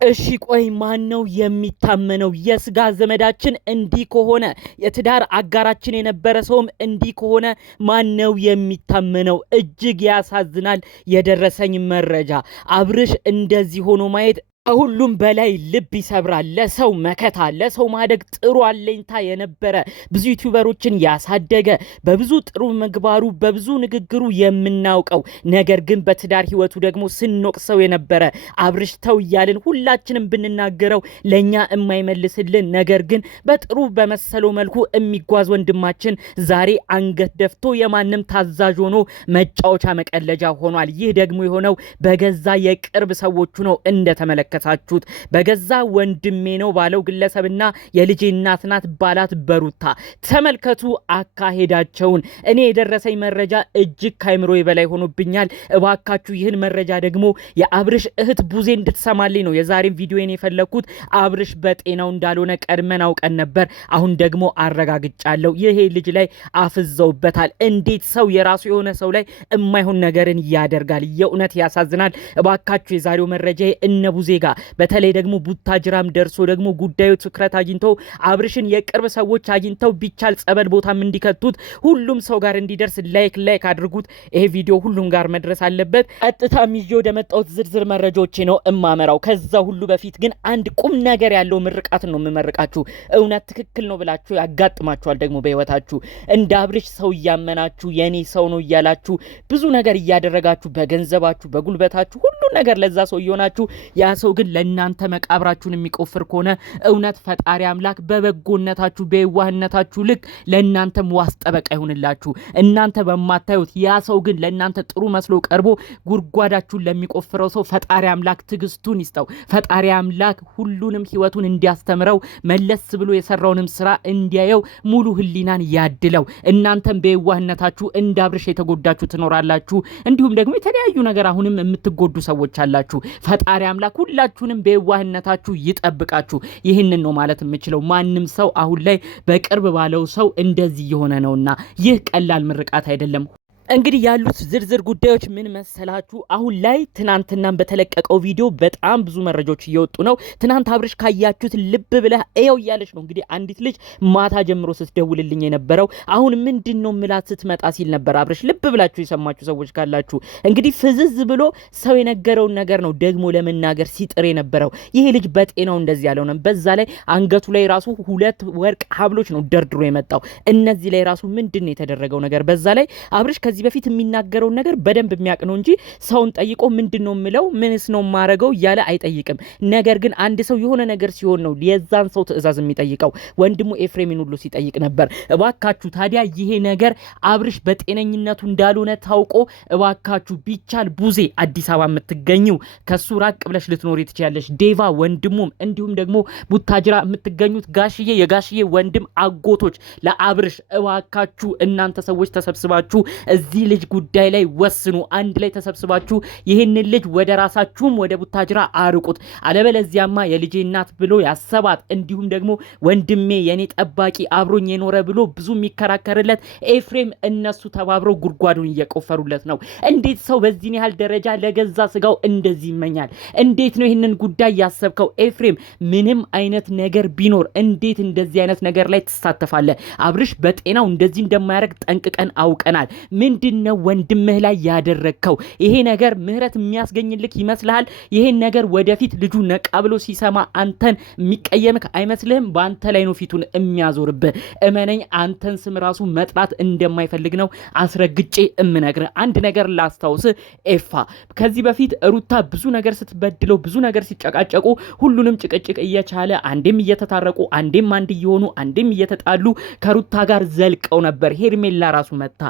እሺ ቆይ ማነው የሚታመነው? የስጋ ዘመዳችን እንዲህ ከሆነ የትዳር አጋራችን የነበረ ሰውም እንዲህ ከሆነ ማነው የሚታመነው? እጅግ ያሳዝናል። የደረሰኝ መረጃ አብርሽ እንደዚህ ሆኖ ማየት ሁሉም በላይ ልብ ይሰብራል። ለሰው መከታ ለሰው ማደግ ጥሩ አለኝታ የነበረ ብዙ ዩቲዩበሮችን ያሳደገ በብዙ ጥሩ ምግባሩ በብዙ ንግግሩ የምናውቀው ነገር ግን በትዳር ህይወቱ ደግሞ ስንወቅሰው የነበረ አብርሽ ተው እያልን ሁላችንም ብንናገረው ለኛ የማይመልስልን ነገር ግን በጥሩ በመሰለው መልኩ የሚጓዝ ወንድማችን ዛሬ አንገት ደፍቶ የማንም ታዛዥ ሆኖ መጫወቻ መቀለጃ ሆኗል። ይህ ደግሞ የሆነው በገዛ የቅርብ ሰዎቹ ነው። እንደተመለከተ ታችሁት በገዛ ወንድሜ ነው ባለው ግለሰብና የልጄ እናት ናት ባላት በሩታ ተመልከቱ አካሄዳቸውን። እኔ የደረሰኝ መረጃ እጅግ ካይምሮ በላይ ሆኖብኛል። እባካችሁ ይህን መረጃ ደግሞ የአብርሽ እህት ቡዜ እንድትሰማልኝ ነው የዛሬን ቪዲዮን የፈለኩት። አብርሽ በጤናው እንዳልሆነ ቀድመን አውቀን ነበር። አሁን ደግሞ አረጋግጫለሁ። ይሄ ልጅ ላይ አፍዘውበታል። እንዴት ሰው የራሱ የሆነ ሰው ላይ የማይሆን ነገርን ያደርጋል? የእውነት ያሳዝናል። እባካችሁ የዛሬው መረጃ እነ ቡዜ ጋር በተለይ ደግሞ ቡታጅራም ደርሶ ደግሞ ጉዳዩ ትኩረት አግኝተው አብርሽን የቅርብ ሰዎች አግኝተው ቢቻል ጸበል ቦታም እንዲከቱት ሁሉም ሰው ጋር እንዲደርስ ላይክ አድርጉት። ይሄ ቪዲዮ ሁሉም ጋር መድረስ አለበት። ቀጥታም ይዤ ወደ መጣሁት ዝርዝር መረጃዎቼ ነው እማመራው። ከዛ ሁሉ በፊት ግን አንድ ቁም ነገር ያለው ምርቃት ነው የምመርቃችሁ። እውነት ትክክል ነው ብላችሁ ያጋጥማችኋል ደግሞ በህይወታችሁ እንደ አብርሽ ሰው እያመናችሁ የኔ ሰው ነው እያላችሁ ብዙ ነገር እያደረጋችሁ በገንዘባችሁ በጉልበታችሁ ሁሉ ነገር ለዛ ሰው እየሆናችሁ ያ ሰው ግን ለእናንተ መቃብራችሁን የሚቆፍር ከሆነ እውነት ፈጣሪ አምላክ በበጎነታችሁ በየዋህነታችሁ ልክ ለእናንተም ዋስ ጠበቃ ይሁንላችሁ። እናንተ በማታዩት ያ ሰው ግን ለእናንተ ጥሩ መስሎ ቀርቦ ጉድጓዳችሁን ለሚቆፍረው ሰው ፈጣሪ አምላክ ትዕግስቱን ይስጠው። ፈጣሪ አምላክ ሁሉንም ህይወቱን እንዲያስተምረው መለስ ብሎ የሰራውንም ስራ እንዲያየው ሙሉ ህሊናን ያድለው። እናንተም በየዋህነታችሁ እንዳብርሽ የተጎዳችሁ ትኖራላችሁ። እንዲሁም ደግሞ የተለያዩ ነገር አሁንም የምትጎዱ ሰዎች አላችሁ። ፈጣሪ አምላክ ሁላችሁንም በየዋህነታችሁ ይጠብቃችሁ። ይህንን ነው ማለት የምችለው። ማንም ሰው አሁን ላይ በቅርብ ባለው ሰው እንደዚህ የሆነ ነውና ይህ ቀላል ምርቃት አይደለም። እንግዲህ ያሉት ዝርዝር ጉዳዮች ምን መሰላችሁ? አሁን ላይ ትናንትናም በተለቀቀው ቪዲዮ በጣም ብዙ መረጃዎች እየወጡ ነው። ትናንት አብርሽ ካያችሁት ልብ ብለህ እየው እያለች ነው እንግዲህ አንዲት ልጅ ማታ ጀምሮ ስትደውልልኝ የነበረው። አሁን ምንድነው ምላት ስትመጣ ሲል ነበር አብርሽ። ልብ ብላችሁ የሰማችሁ ሰዎች ካላችሁ እንግዲህ ፍዝዝ ብሎ ሰው የነገረውን ነገር ነው ደግሞ ለመናገር ሲጥር የነበረው። ይሄ ልጅ በጤናው እንደዚህ ያለው ነው። በዛ ላይ አንገቱ ላይ ራሱ 2 ወርቅ ሀብሎች ነው ደርድሮ የመጣው። እነዚህ ላይ ራሱ ምንድነው የተደረገው ነገር? በዛ ላይ አብርሽ ከዚህ በፊት የሚናገረው ነገር በደንብ የሚያውቅ ነው እንጂ ሰውን ጠይቆ ምንድነው ምለው ምንስ ነው ማረገው ያለ አይጠይቅም። ነገር ግን አንድ ሰው የሆነ ነገር ሲሆን ነው የዛን ሰው ትዕዛዝ የሚጠይቀው። ወንድሙ ኤፍሬምን ሁሉ ሲጠይቅ ነበር። እባካችሁ ታዲያ ይሄ ነገር አብርሽ በጤነኝነቱ እንዳልሆነ ታውቆ እባካችሁ ቢቻል ቡዜ አዲስ አበባ የምትገኙ ከሱ ራቅ ብለሽ ልትኖሪ ትችያለሽ። ዴቫ ወንድሙም እንዲሁም ደግሞ ቡታጅራ የምትገኙት ጋሽዬ የጋሽዬ ወንድም አጎቶች ለአብርሽ እባካችሁ እናንተ ሰዎች ተሰብስባችሁ እዚህ ልጅ ጉዳይ ላይ ወስኑ። አንድ ላይ ተሰብስባችሁ ይህንን ልጅ ወደ ራሳችሁም ወደ ቡታጅራ አርቁት። አለበለዚያማ የልጄ እናት ብሎ ያሰባት እንዲሁም ደግሞ ወንድሜ የኔ ጠባቂ አብሮኝ የኖረ ብሎ ብዙ የሚከራከርለት ኤፍሬም እነሱ ተባብረው ጉድጓዱን እየቆፈሩለት ነው። እንዴት ሰው በዚህ ያህል ደረጃ ለገዛ ስጋው እንደዚህ ይመኛል? እንዴት ነው ይህንን ጉዳይ ያሰብከው ኤፍሬም? ምንም አይነት ነገር ቢኖር እንዴት እንደዚህ አይነት ነገር ላይ ትሳተፋለህ? አብርሽ በጤናው እንደዚህ እንደማያደርግ ጠንቅቀን አውቀናል። ምንድነው ወንድምህ ላይ ያደረከው? ይሄ ነገር ምህረት የሚያስገኝልክ ይመስልሃል? ይሄን ነገር ወደፊት ልጁ ነቃ ብሎ ሲሰማ አንተን የሚቀየምክ አይመስልህም? በአንተ ላይ ነው ፊቱን የሚያዞርብህ። እመነኝ፣ አንተን ስም ራሱ መጥራት እንደማይፈልግ ነው አስረግጬ እምነግርህ። አንድ ነገር ላስታውስ ኤፋ፣ ከዚህ በፊት ሩታ ብዙ ነገር ስትበድለው ብዙ ነገር ሲጨቃጨቁ ሁሉንም ጭቅጭቅ እየቻለ አንዴም እየተታረቁ አንዴም አንድ እየሆኑ አንዴም እየተጣሉ ከሩታ ጋር ዘልቀው ነበር። ሄርሜላ ራሱ መታ።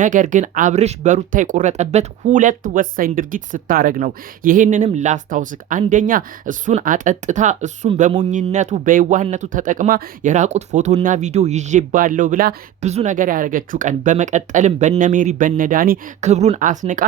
ነገር ግን አብርሽ በሩታ የቆረጠበት 2 ወሳኝ ድርጊት ስታረግ ነው። ይሄንንም ላስታውስክ። አንደኛ እሱን አጠጥታ እሱን በሞኝነቱ በየዋህነቱ ተጠቅማ የራቁት ፎቶና ቪዲዮ ይዤባለው ብላ ብዙ ነገር ያደረገችው ቀን። በመቀጠልም በነሜሪ በነዳኒ ክብሩን አስንቃ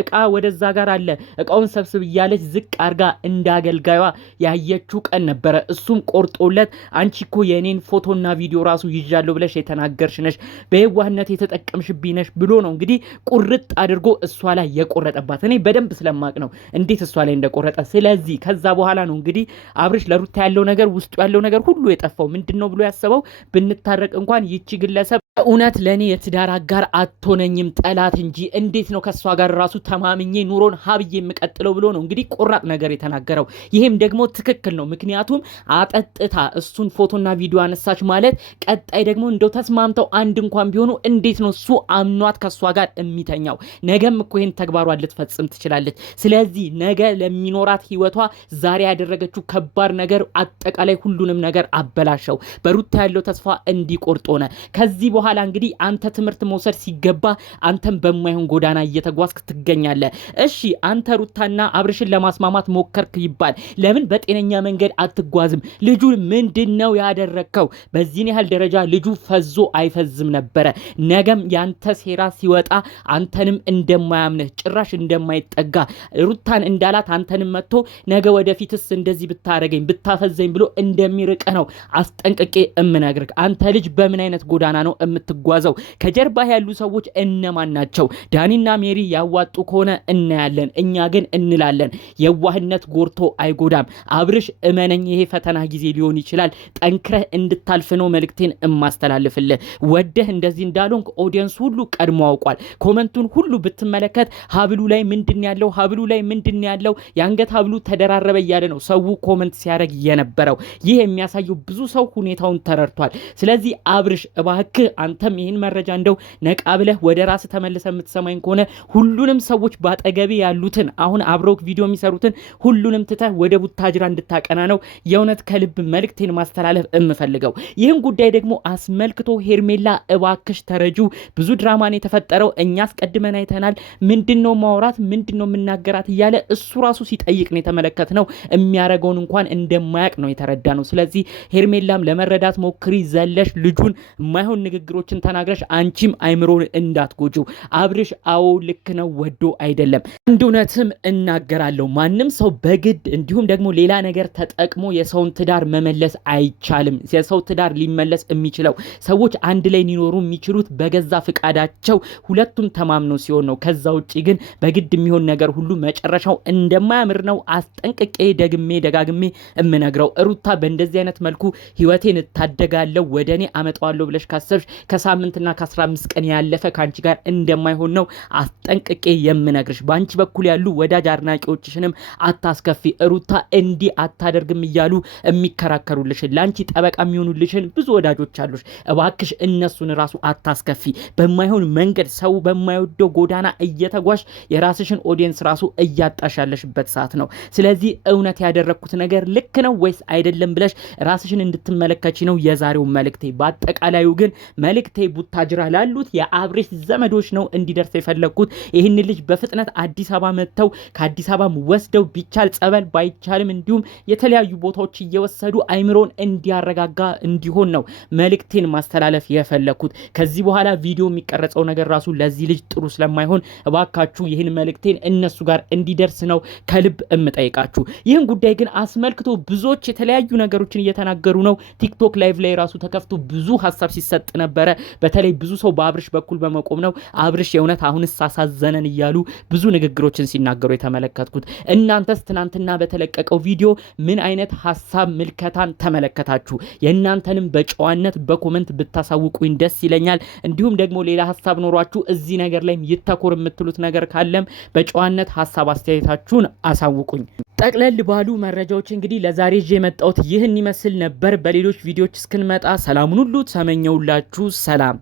እቃ ወደዛ ጋር አለ እቃውን ሰብስብ እያለች ዝቅ አርጋ እንዳገልጋዩዋ ያየችው ቀን ነበረ። እሱም ቆርጦለት አንቺ እኮ የኔን ፎቶና ቪዲዮ ራሱ ይዣለው ብለሽ የተናገርሽ ነሽ፣ በየዋህነት የተጠቀምሽብኝ ነሽ ነሽ ብሎ ነው እንግዲህ ቁርጥ አድርጎ እሷ ላይ የቆረጠባት። እኔ በደንብ ስለማቅ ነው እንዴት እሷ ላይ እንደቆረጠ። ስለዚህ ከዛ በኋላ ነው እንግዲህ አብርሽ ለሩታ ያለው ነገር ውስጡ ያለው ነገር ሁሉ የጠፋው። ምንድነው ብሎ ያሰበው ብንታረቅ እንኳን ይቺ ግለሰብ እውነት ለኔ የትዳር አጋር አትሆነኝም ጠላት እንጂ እንዴት ነው ከሷ ጋር ራሱ ተማምኜ ኑሮን ሀብዬ የምቀጥለው ብሎ ነው እንግዲህ ቆራጥ ነገር የተናገረው። ይሄም ደግሞ ትክክል ነው። ምክንያቱም አጠጥታ እሱን ፎቶና ቪዲዮ አነሳች ማለት ቀጣይ ደግሞ እንደው ተስማምተው አንድ እንኳን ቢሆኑ እንዴት ነው እሱ አምኗት ከሷ ጋር የሚተኛው? ነገም እኮ ይሄን ተግባሯን ልትፈጽም ትችላለች። ስለዚህ ነገ ለሚኖራት ህይወቷ ዛሬ ያደረገችው ከባድ ነገር አጠቃላይ ሁሉንም ነገር አበላሸው። በሩታ ያለው ተስፋ እንዲቆርጥ ሆነ። ከዚህ በኋላ እንግዲህ አንተ ትምህርት መውሰድ ሲገባ አንተም በማይሆን ጎዳና እየተጓዝክ ትገኛለህ። እሺ አንተ ሩታና አብርሽን ለማስማማት ሞከርክ ይባል፣ ለምን በጤነኛ መንገድ አትጓዝም? ልጁ ምንድነው ያደረከው? በዚህን ያህል ደረጃ ልጁ ፈዞ አይፈዝም ነበረ። ነገም ያንተ ሴራ ሲወጣ አንተንም እንደማያምንህ ጭራሽ እንደማይጠጋ ሩታን እንዳላት አንተንም መጥቶ ነገ ወደፊትስ እንደዚህ ብታረገኝ ብታፈዘኝ ብሎ እንደሚርቅ ነው አስጠንቅቄ እምነግርህ። አንተ ልጅ በምን አይነት ጎዳና ነው የምትጓዘው? ከጀርባ ያሉ ሰዎች እነማን ናቸው? ዳኒና ሜሪ ያዋጡ ከሆነ እናያለን፣ እኛ ግን እንላለን። የዋህነት ጎርቶ አይጎዳም። አብርሽ እመነኝ፣ ይሄ ፈተና ጊዜ ሊሆን ይችላል። ጠንክረህ እንድታልፍ ነው መልእክቴን እማስተላልፍልህ። ወደህ እንደዚህ እንዳልሆንክ ኦዲየንስ ሁሉ ቀድሞ አውቋል። ኮመንቱን ሁሉ ብትመለከት ሀብሉ ላይ ምንድን ያለው፣ ሀብሉ ላይ ምንድን ያለው፣ የአንገት ሀብሉ ተደራረበ እያለ ነው ሰው ኮመንት ሲያደርግ የነበረው። ይህ የሚያሳየው ብዙ ሰው ሁኔታውን ተረድቷል። ስለዚህ አብርሽ እባክህ አንተም ይህን መረጃ እንደው ነቃ ብለህ ወደ ራስ ተመልሰ የምትሰማኝ ከሆነ ሁሉንም ሰዎች ባጠገቤ ያሉትን አሁን አብረው ቪዲዮ የሚሰሩትን ሁሉንም ትተህ ወደ ቡታጅራ እንድታቀና ነው የእውነት ከልብ መልእክቴን ማስተላለፍ የምፈልገው። ይህን ጉዳይ ደግሞ አስመልክቶ ሄርሜላ እባክሽ ተረጁ፣ ብዙ ድራማን የተፈጠረው እኛ አስቀድመን አይተናል። ምንድነው ማውራት ምንድነው የምናገራት እያለ እሱ ራሱ ሲጠይቅ ነው የተመለከትነው። የሚያረገውን እንኳን እንደማያቅ ነው የተረዳ ነው። ስለዚህ ሄርሜላም ለመረዳት ሞክሪ፣ ዘለሽ ልጁን የማይሆን ንግግሮችን ተናግረሽ አንቺም አይምሮን እንዳትጎጁ። አብርሽ አዎ ልክ ነው፣ ወዶ አይደለም። አንድ እውነትም እናገራለሁ፣ ማንም ሰው በግድ እንዲሁም ደግሞ ሌላ ነገር ተጠቅሞ የሰውን ትዳር መመለስ አይቻልም። የሰው ትዳር ሊመለስ የሚችለው ሰዎች አንድ ላይ ሊኖሩ የሚችሉት በገዛ ፍቃዳቸው ሁለቱም ተማምነው ሲሆን ነው። ከዛ ውጪ ግን በግድ የሚሆን ነገር ሁሉ መጨረሻው እንደማያምር ነው አስጠንቅቄ ደግሜ ደጋግሜ የምነግረው። ሩታ በእንደዚህ አይነት መልኩ ህይወቴን እታደጋለሁ ወደኔ አመጣዋለሁ ብለሽ ካሰብሽ ከሳምንትና ከ15 ቀን ያለፈ ካንቺ ጋር እንደማይሆን ነው አስጠንቅቄ የምነግርሽ። ባንቺ በኩል ያሉ ወዳጅ አድናቂዎችሽንም አታስከፊ። ሩታ እንዲህ አታደርግም እያሉ የሚከራከሩልሽን ላንቺ ጠበቃ የሚሆኑልሽን ብዙ ወዳጆች አሉሽ። እባክሽ እነሱን ራሱ አታስከፊ። በማይሆን መንገድ ሰው በማይወደው ጎዳና እየተጓሽ የራስሽን ኦዲየንስ ራሱ እያጣሽ ያለሽበት ሰዓት ነው። ስለዚህ እውነት ያደረኩት ነገር ልክ ነው ወይስ አይደለም ብለሽ ራስሽን እንድትመለከቺ ነው የዛሬው መልእክቴ። በአጠቃላዩ ግን መልእክቴ ቡታጅራ ላሉት የአብርሽ ዘመዶች ነው እንዲደርስ የፈለኩት። ይህን ልጅ በፍጥነት አዲስ አበባ መጥተው ከአዲስ አበባ ወስደው ቢቻል ጸበል ባይቻልም እንዲሁም የተለያዩ ቦታዎች እየወሰዱ አይምሮን እንዲያረጋጋ እንዲሆን ነው መልእክቴን ማስተላለፍ የፈለኩት። ከዚህ በኋላ ቪዲዮ የሚቀረጸው ነገር ራሱ ለዚህ ልጅ ጥሩ ስለማይሆን እባካችሁ ይህን መልእክቴን እነሱ ጋር እንዲደርስ ነው ከልብ እምጠይቃችሁ። ይህን ጉዳይ ግን አስመልክቶ ብዙዎች የተለያዩ ነገሮችን እየተናገሩ ነው። ቲክቶክ ላይቭ ላይ ራሱ ተከፍቶ ብዙ ሀሳብ ሲሰጥ ነበረ። በተለይ ብዙ ሰው በአብርሽ በኩል በመቆም ነው አብርሽ የእውነት አሁንስ አሳዘነን እያሉ ብዙ ንግግሮችን ሲናገሩ የተመለከትኩት። እናንተስ ትናንትና በተለቀቀው ቪዲዮ ምን አይነት ሀሳብ ምልከታን ተመለከታችሁ? የእናንተንም በጨዋነት በኮመንት ብታሳውቁኝ ደስ ይለኛል። እንዲሁም ደግሞ ሌላ ሀሳብ ኖሯችሁ እዚህ ነገር ላይ ይተኮር የምትሉት ነገር ካለም በጨዋነት ሀሳብ አስተያየታችሁን አሳውቁኝ። ጠቅለል ባሉ መረጃዎች እንግዲህ ለዛሬ ይዤ የመጣሁት ይህን ይመስል ነበር። በሌሎች ቪዲዮዎች እስክንመጣ ሰላሙን ሁሉ ተመኘውላችሁ። ሰላም።